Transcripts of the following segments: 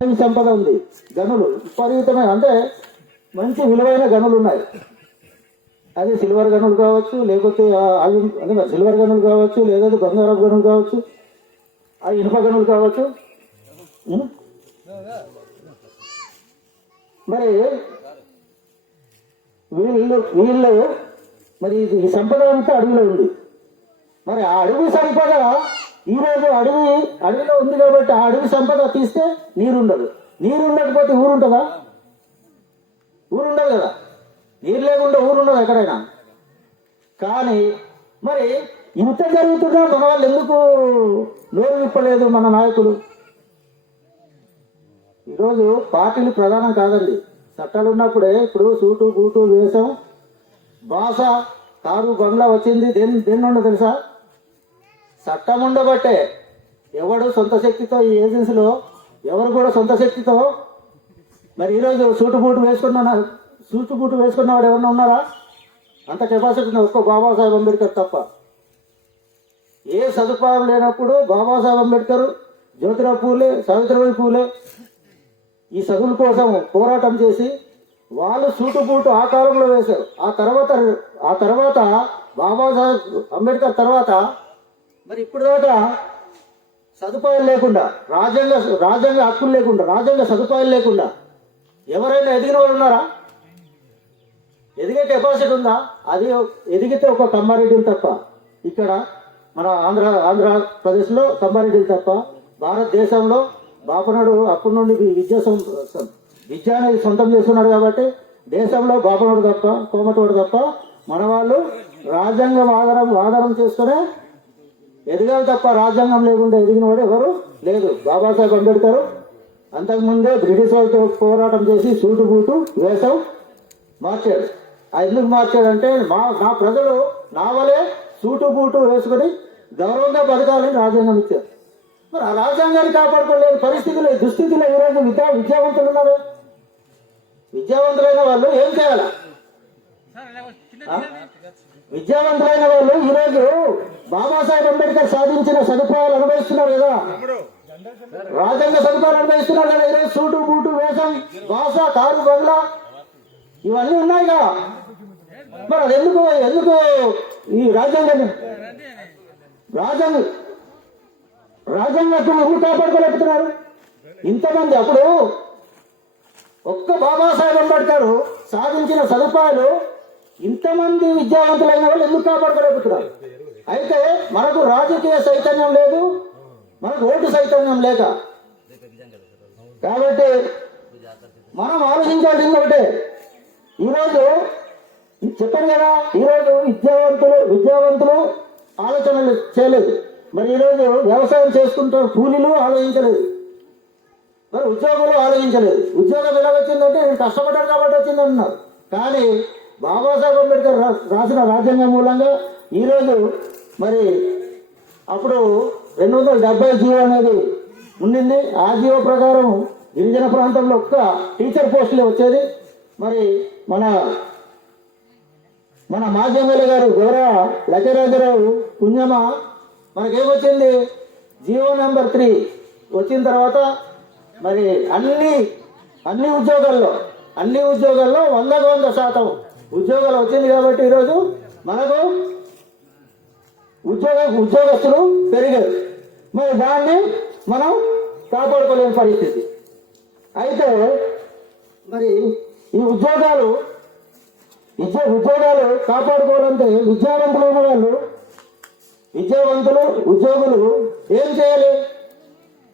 సంపద ఉంది. గనులు విపరీతమైన, అంటే మంచి విలువైన గనులు ఉన్నాయి. అది సిల్వర్ గనులు కావచ్చు, లేకపోతే అంటే సిల్వర్ గనులు కావచ్చు, లేకపోతే బంగారపు గనులు కావచ్చు, ఆ ఇనుప గనులు కావచ్చు. మరి వీళ్ళు మరి ఈ సంపద అంతా అడవిలో ఉంది. మరి ఆ అడవి సంపద ఈరోజు అడవిలో ఉంది కాబట్టి ఆ అడవి సంపద తీస్తే నీరుండదు. నీరు ఉండకపోతే ఊరుంటుందా? ఊరుండదు కదా. నీరు లేకుండా ఊరుండదు ఎక్కడైనా. కానీ మరి ఇంత జరుగుతున్నా మన వాళ్ళు ఎందుకు నోరు విప్పలేదు మన నాయకులు? ఈరోజు పార్టీలు ప్రధానం కాదండి. చట్టాలు ఉన్నప్పుడే ఇప్పుడు సూటు బూటు వేషం భాష కారు బంగ్లా వచ్చింది. దేన్ని ఉండదు తెలుసా? చట్టం ఉండబట్టే. ఎవడు సొంత శక్తితో ఈ ఏజెన్సీలో ఎవరు కూడా సొంత శక్తితో మరి ఈరోజు సూటు బూటు వేసుకున్నవాడు ఎవరన్నా ఉన్నారా? అంత కెపాసిటీ ఉంది ఒక్క బాబాసాహెబ్ అంబేద్కర్ తప్ప. ఏ సదుపాయం లేనప్పుడు బాబాసాహెబ్ అంబేద్కర్, జ్యోతిరావు పూలే, సావిత్రిబాయి పూలే ఈ చదువుల కోసం పోరాటం చేసి వాళ్ళు సూటు బూటు ఆ కాలంలో వేశారు. ఆ తర్వాత బాబాసాహెబ్ అంబేద్కర్ తర్వాత మరి ఇప్పుడు దాకా సదుపాయాలు లేకుండా, రాజ్యాంగ హక్కులు లేకుండా, రాజ్యాంగ సదుపాయాలు లేకుండా ఎవరైనా ఎదిగిన వాళ్ళు ఉన్నారా? ఎదిగే కెపాసిటీ ఉందా? అది ఎదిగితే ఒక కమ్మారెడ్డిలు తప్ప, ఇక్కడ మన ఆంధ్రప్రదేశ్లో కమ్మారెడ్డిలు తప్ప, భారతదేశంలో బాపనాడు అప్పటి నుండి విద్య అనేది సొంతం చేస్తున్నాడు కాబట్టి దేశంలో బాపనాడు తప్ప, కోమటోడు తప్ప మన వాళ్ళు రాజ్యాంగం ఆధారం చేసుకునే ఎదగాలి తప్ప రాజ్యాంగం లేకుండా ఎదిగిన వాడు ఎవరు లేదు. బాబాసాహెబ్ అంబేద్కర్ అంతకుముందే బ్రిటిష్ వాళ్ళతో పోరాటం చేసి సూటు బూటు వేషం మార్చాడు. ఎందుకు మార్చాడంటే నా ప్రజలు నా వలే సూటు బూటు వేసుకుని గౌరవంగా బతకాలని రాజ్యాంగం ఇచ్చారు. మరి ఆ రాజ్యాంగాన్ని కాపాడుకోలేని పరిస్థితులు, దుస్థితిలో ఈరోజు విద్యావంతులు ఉన్నారు. విద్యావంతులైన వాళ్ళు ఏం చేయాలి? విద్యావంతులైన వాళ్ళు ఈరోజు బాబాసాహెబ్ అంబేద్కర్ సాధించిన సదుపాయాలు అనుభవిస్తున్నారు కదా, రాజ్యాంగ సదుపాయాలు అనుభవిస్తున్నారు కదా. ఈరోజు సూటు బూటు వేషం భాష కారు బంగ్లా ఇవన్నీ ఉన్నాయి కదా. మరి అది ఎందుకు ఈ రాజ్యాంగాన్ని ఎవరు కాపాడుకోలేకపోతున్నారు? ఇంతమంది అప్పుడు ఒక్క బాబాసాహెబ్ అంబేద్కర్ సాధించిన సదుపాయాలు ఇంతమంది విద్యావంతులైన వాళ్ళు ఎందుకు కాపాడుకోలేకపోతున్నారు? అయితే మనకు రాజకీయ చైతన్యం లేదు, మనకు ఓటు చైతన్యం లేక. కాబట్టి మనం ఆలోచించాల్సింది ఒకటే. ఈరోజు చెప్పాను కదా, ఈరోజు విద్యావంతులు ఆలోచనలు చేయలేదు. మరి ఈరోజు వ్యవసాయం చేసుకుంటూ కూలీలు ఆలోచించలేదు, మరి ఉద్యోగులు ఆలోచించలేదు. ఉద్యోగం ఎలా వచ్చిందంటే నేను కష్టపడ్డాను కాబట్టి వచ్చిందంటున్నారు. కానీ బాబాసాహెబ్ అంబేద్కర్ రాసిన రాజ్యాంగం మూలంగా ఈరోజు మరి అప్పుడు 270 జీవో అనేది ఉండింది. ఆ జీవో ప్రకారం గిరిజన ప్రాంతంలో ఒక్క టీచర్ పోస్టులే వచ్చేది. మరి మన మాజీ ఎమ్మెల్యే గారు గౌరవ లక్ష్మీరాజరావు పుణ్యమ మనకేమొచ్చింది? జీవో నెంబర్ 3 వచ్చిన తర్వాత మరి అన్ని ఉద్యోగాల్లో 100% ఉద్యోగాలు వచ్చింది. కాబట్టి ఈరోజు మనకు ఉద్యోగస్తులు పెరిగారు. మరి దాన్ని మనం కాపాడుకోలేని పరిస్థితి. అయితే మరి ఈ ఉద్యోగాలు కాపాడుకోవాలంటే ఉద్యోగులు ఏం చేయాలి?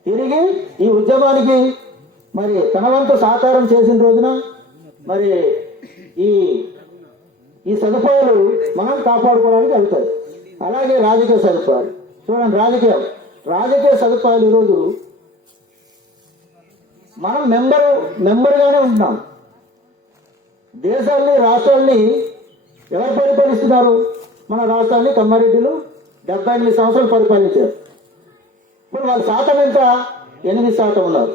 తిరిగి ఈ ఉద్యమానికి మరి తన వంతు సహకారం చేసిన రోజున మరి ఈ సదుపాయాలు మనం కాపాడుకోవడానికి వెళ్తాయి. అలాగే రాజకీయ సదుపాయాలు చూడండి. రాజకీయ సదుపాయాలు ఈరోజు మనం మెంబర్గానే ఉంటున్నాం. దేశాన్ని, రాష్ట్రాల్ని ఎవరు పరిపాలిస్తున్నారు? మన రాష్ట్రాన్ని కమ్మారెడ్డిలు 78 సంవత్సరాలు పరిపాలించారు. మరి వాళ్ళ శాతం ఎంత? 8% ఉన్నారు.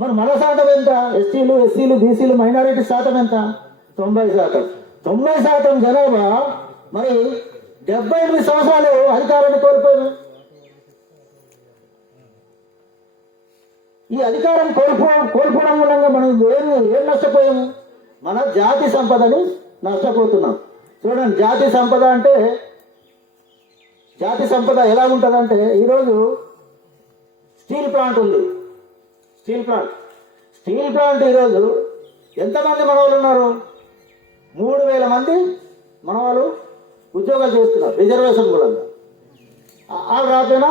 మరి మన శాతం ఎంత? ఎస్సీలు, బీసీలు, మైనారిటీ శాతం ఎంత? 90%. 90% జనాభా మరి 78 సంవత్సరాలు అధికారాన్ని కోల్పోయారు. ఈ అధికారం కోల్పోవడం మూలంగా మనం ఏం నష్టపోయాము? మన జాతి సంపదని నష్టపోతున్నాం. చూడండి, జాతి సంపద అంటే, జాతి సంపద ఎలా ఉంటుందంటే, ఈరోజు స్టీల్ ప్లాంట్ ఉంది. స్టీల్ ప్లాంట్ ఈరోజు ఎంతమంది మనవాళ్ళు ఉన్నారు? 3,000 మంది మనవాళ్ళు ఉద్యోగాలు చేస్తున్నారు రిజర్వేషన్ మూలంగా. వాళ్ళు రాకపోయినా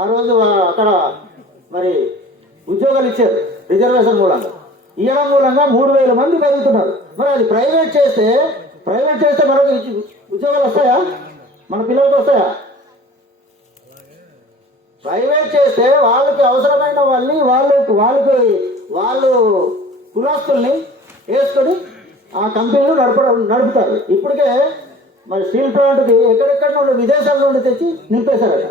ఆ రోజు అక్కడ మరి ఉద్యోగాలు ఇచ్చారు రిజర్వేషన్ మూలంగా. ఇవ్వడం మూలంగా 3,000 మంది పెరుగుతున్నారు. మరి అది ప్రైవేట్ చేస్తే మనకు ఉద్యోగాలు వస్తాయా? మన పిల్లలకు వస్తాయా? ప్రైవేట్ చేస్తే వాళ్ళకి అవసరమైన వాళ్ళు కులాస్తుల్ని వేసుకొని ఆ కంపెనీలు నడుపుతారు. ఇప్పటికే మరి స్టీల్ ప్లాంట్కి ఎక్కడెక్కడ నుండి విదేశాల నుండి తెచ్చి నింపేశారట.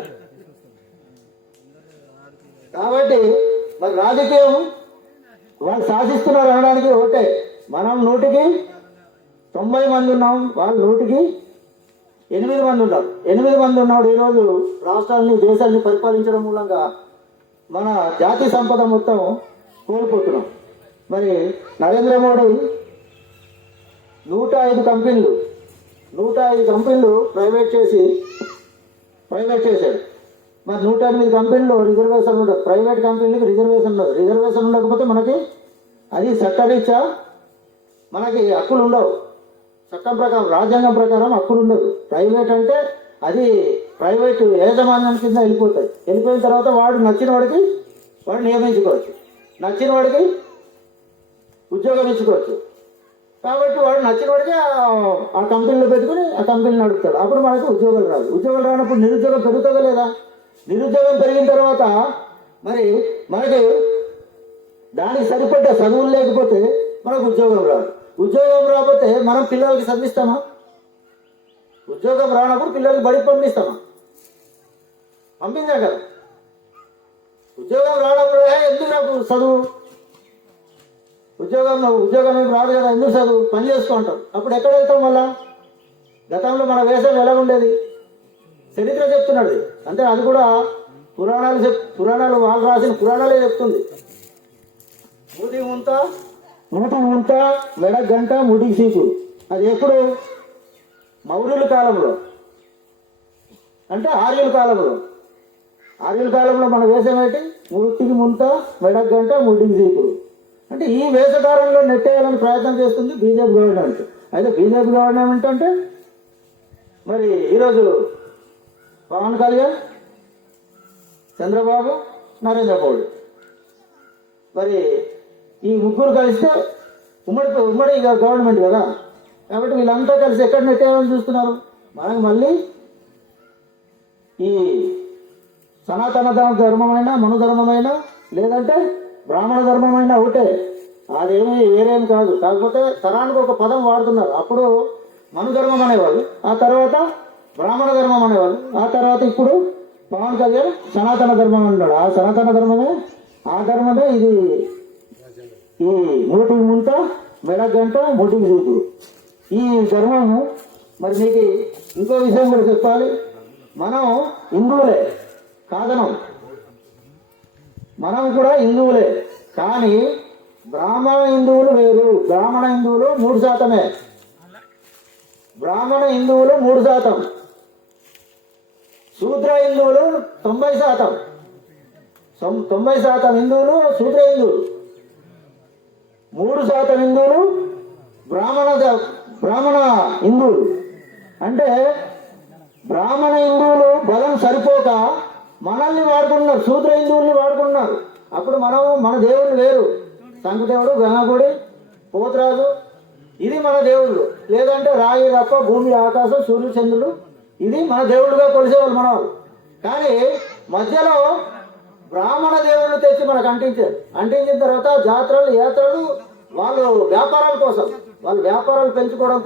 కాబట్టి మరి రాజకీయం వాళ్ళు శాసిస్తున్నారు అనడానికి ఒకటే. మనం 100కి 90 మంది ఉన్నాం, వాళ్ళు 100కి 8 మంది ఉన్నారు. 8 మంది ఉన్నాడు ఈరోజు రాష్ట్రాన్ని దేశాన్ని పరిపాలించడం మూలంగా మన జాతి సంపద మొత్తం కోల్పోతున్నాం. మరి నరేంద్ర మోడీ 105 కంపెనీలు ప్రైవేట్ చేశాడు. మరి 108 కంపెనీలు రిజర్వేషన్ ఉండదు. ప్రైవేట్ కంపెనీలకి రిజర్వేషన్ ఉండదు. రిజర్వేషన్ ఉండకపోతే మనకి అది చట్టరీత్యా మనకి హక్కులు ఉండవు. చట్టం ప్రకారం, రాజ్యాంగం ప్రకారం హక్కులు ఉండదు. ప్రైవేట్ అంటే అది ప్రైవేటు యాజమాన్యం కింద వెళ్ళిపోతాయి. వెళ్ళిపోయిన తర్వాత వాడు నచ్చిన వాడికి నియమించుకోవచ్చు, నచ్చిన వాడికి ఉద్యోగం ఇచ్చుకోవచ్చు. కాబట్టి వాడు నచ్చిన వాడికి ఆ కంపెనీలో పెట్టుకుని ఆ కంపెనీని నడుపుతాడు. అప్పుడు మనకు ఉద్యోగాలు రాదు. ఉద్యోగాలు రానప్పుడు నిరుద్యోగం పెరుగుతుందా లేదా? నిరుద్యోగం పెరిగిన తర్వాత మరి మనకి దానికి సరిపడ్డ చదువులు లేకపోతే మనకు ఉద్యోగం రాదు. ఉద్యోగం రాకపోతే మనం పిల్లలకి చదివిస్తామా? ఉద్యోగం రానప్పుడు పిల్లలకి బడికి పంపిస్తామా? పంపించాం కదా. ఉద్యోగం రానప్పుడు ఎందుకు నాకు చదువు, ఉద్యోగం ఏం రాదు కదా, ఎందుకు చదువు, పని చేసుకుంటాం. అప్పుడు ఎక్కడ వెళ్తాం? మళ్ళా గతంలో మన వేషం ఎలా ఉండేది చరిత్ర చెప్తున్నాడు. అంటే అది కూడా పురాణాలు వాళ్ళు రాసిన పురాణాలే చెప్తుంది. మూతి ముంత మెడ గంట ముడికి సీకు. అది ఎప్పుడు? మౌర్యుల కాలంలో, అంటే ఆర్యుల కాలంలో మన వేషం ఏంటి? మూతికి ముంత మెడ గంట ముడికి సీకులు. అంటే ఈ వేషధారంలో నెట్టేయాలని ప్రయత్నం చేస్తుంది బీజేపీ గవర్నమెంట్. అయితే బీజేపీ గవర్నమెంట్ అంటే మరి ఈరోజు పవన్ కళ్యాణ్, చంద్రబాబు, నరేంద్ర మోడీ, మరి ఈ ముగ్గురు కలిస్తే ఉమ్మడి గవర్నమెంట్ కదా. కాబట్టి వీళ్ళంతా కలిసి ఎక్కడ నెట్టేయాలని చూస్తున్నారు? మనకు మళ్ళీ ఈ సనాతన ధర్మమైన, మను ధర్మమైన, లేదంటే బ్రాహ్మణ ధర్మమైన ఒకటే. అదేమీ వేరేం కాదు. కాకపోతే తరానికి ఒక పదం వాడుతున్నారు. అప్పుడు మను ధర్మం అనేవాళ్ళు, ఆ తర్వాత బ్రాహ్మణ ధర్మం అనేవాళ్ళు, ఆ తర్వాత ఇప్పుడు పవన్ కళ్యాణ్ సనాతన ధర్మం అన్నాడు. ఆ సనాతన ధర్మమే, ఆ ధర్మమే ఇది. ఈ మూటికి ముంత మెడ గంట ముటికి చూపు ఈ ధర్మము. మరి మీకు ఇంకో విషయం కూడా చెప్పాలి. మనం హిందువులే కాదనం, మనం కూడా హిందువులే. కానీ బ్రాహ్మణ హిందువులు వేరు. బ్రాహ్మణ హిందువులు 3%. బ్రాహ్మణ హిందువులు 3%, శూద్ర హిందువులు 90%. 90% హిందువులు శూద్ర హిందువులు, 3% హిందువులు బ్రాహ్మణ హిందువులు. అంటే బ్రాహ్మణ హిందువులు బలం సరిపోక మనల్ని వాడుకుంటున్నారు, శూద్ర హిందువుల్ని వాడుకుంటున్నారు. అప్పుడు మన దేవుళ్ళు వేరు. శంఖదేవుడు, గణగుడి, పోతరాజు, ఇది మన దేవుళ్ళు. లేదంటే రాయి, రప్ప, భూమి, ఆకాశం, సూర్యుడు, చంద్రుడు, ఇది మన దేవుళ్ళుగా కొలిసేవాళ్ళు మన వాళ్ళు. కానీ మధ్యలో బ్రాహ్మణ దేవుళ్ళు తెచ్చి మనకు అంటించిన తర్వాత జాతరలు, యాత్రలు, వాళ్ళు వ్యాపారాల కోసం, వాళ్ళు వ్యాపారాలు పెంచుకోవడం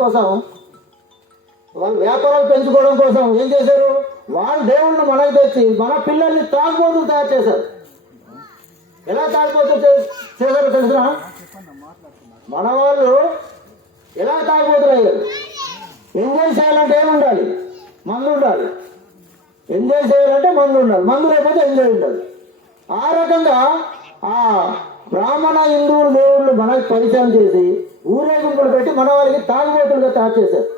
కోసం ఏం చేశారు? వాళ్ళ దేవుళ్ళను మనకు తెచ్చి మన పిల్లల్ని తాగుబోతులు తయారు చేశారు. ఎలా తాగుబోతులు చేశారో తెలుసునా? మన వాళ్ళు ఎలా తాగుబోతులు అయ్యారు? ఎంజాయ్ చేయాలంటే ఏముండాలి? మందు ఉండాలి. ఎంజాయ్ చేయాలంటే మందు ఉండాలి, మందు లేకపోతే ఎంజాయ్ ఉండాలి. ఆ రకంగా ఆ బ్రాహ్మణ హిందువులు దేవుళ్ళు మనకి పరిచయం చేసి ఊరేగింపులు పెట్టి మన వాళ్ళకి తాగుబోతులుగా తయారు చేశారు.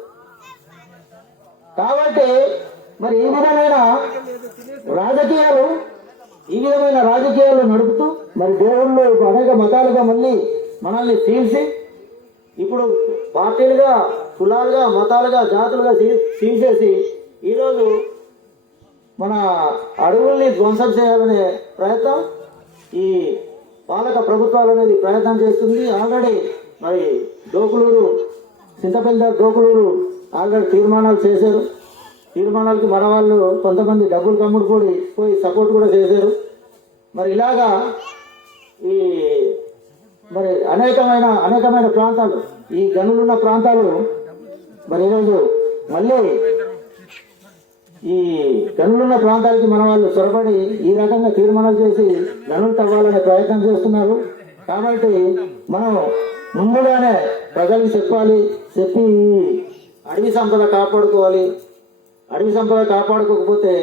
కాబట్టి మరి ఈ విధమైన రాజకీయాలు నడుపుతూ మరి దేవుళ్ళు అనేక మతాలుగా మళ్ళీ మనల్ని చీల్చి ఇప్పుడు పార్టీలుగా, కులాలుగా, మతాలుగా, జాతులుగా చీల్చేసి ఈరోజు మన అడవుల్ని ధ్వంసం చేయాలనే ప్రయత్నం ఈ పాలక ప్రభుత్వాలు అనేది ప్రయత్నం చేస్తుంది. ఆల్రెడీ మరి డోకులూరు ఆల్రెడీ తీర్మానాలు చేశారు. తీర్మానాలకి మన వాళ్ళు కొంతమంది డబ్బులు కమ్ముడు పోయి సపోర్ట్ కూడా చేశారు. మరి ఇలాగా ఈ మరి అనేకమైన ప్రాంతాలు, ఈ గనులున్న ప్రాంతాలు మరి ఈరోజు మళ్ళీ ఈ గనులున్న ప్రాంతాలకి మన వాళ్ళు చొరబడి ఈ రకంగా తీర్మానాలు చేసి గనులు తవ్వాలనే ప్రయత్నం చేస్తున్నారు. కాబట్టి మనం ముందుగానే ప్రజలకు చెప్పి అడవి సంపద కాపాడుకోవాలి. అడవి సంపద కాపాడుకోకపోతే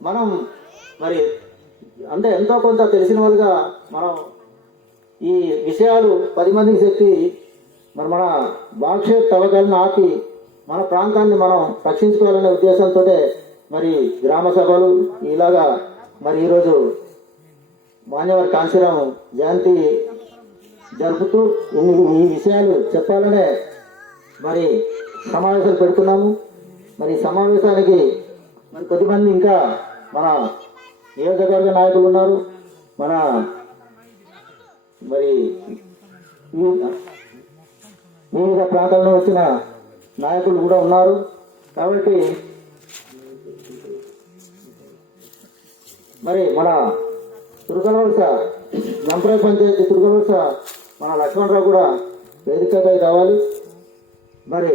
మనం మరి అంటే ఎంతో కొంత తెలిసిన వాళ్ళుగా మనం ఈ విషయాలు 10 మందికి చెప్పి మరి మన భవిష్యత్ తవ్వకాలను ఆపి మన ప్రాంతాన్ని మనం రక్షించుకోవాలనే ఉద్దేశంతో మరి గ్రామ సభలు ఇలాగా మరి ఈరోజు మాన్యవర్ కాంశీరాం జయంతి జరుపుతూ ఈ విషయాలు చెప్పాలనే మరి సమావేశాలు పెడుతున్నాము. మరి సమావేశానికి మరి కొద్దిమంది ఇంకా మన నియోజకవర్గ నాయకులు ఉన్నారు, మన మరి వివిధ ప్రాంతాల్లో వచ్చిన నాయకులు కూడా ఉన్నారు. కాబట్టి మరి మన తుర్కలవలస జంపరాయ పంచాయతీ తుర్కలవలస మన లక్ష్మణరావు కూడా వేదికపై రావాలి. మరి